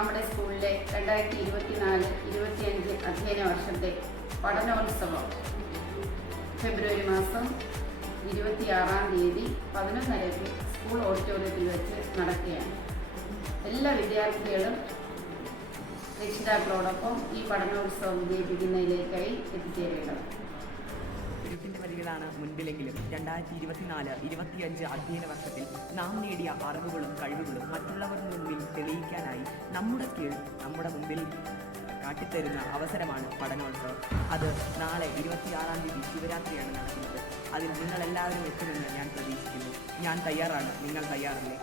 നമ്മുടെ സ്കൂളിലെ 2024-25 അധ്യയന വർഷത്തെ പഠനോത്സവം ഫെബ്രുവരി മാസം 26-ാം തീയതി 11:30 സ്കൂൾ ഓഡിറ്റോറിയത്തിൽ വെച്ച് നടക്കുകയാണ്. എല്ലാ വിദ്യാർത്ഥികളും രക്ഷിതാക്കളോടൊപ്പം ഈ പഠനോത്സവം വിജയിപ്പിക്കുന്നതിലേക്കായി എത്തിച്ചേരേണ്ടത്. എഴുത്തിൻ്റെ വരികളാണ് മുൻപിലെങ്കിലും 2024-25 അധ്യയന വർഷത്തിൽ നാം നേടിയ അറിവുകളും കഴിവുകളും മറ്റുള്ളവരുടെ മുൻപിൽ തെളിയിക്കാനായി നമ്മുടെ സ്കിൽ നമ്മുടെ മുമ്പിൽ കാട്ടിത്തരുന്ന അവസരമാണ് പഠനോത്സവം. അത് നാളെ 26-ാം തീയതി ശിവരാത്രിയാണ് നടക്കുന്നത്. അതിൽ നിങ്ങളെല്ലാവരും എത്തുമെന്ന് ഞാൻ പ്രതീക്ഷിക്കുന്നു. ഞാൻ തയ്യാറാണ്. നിങ്ങൾ തയ്യാറല്ലേ?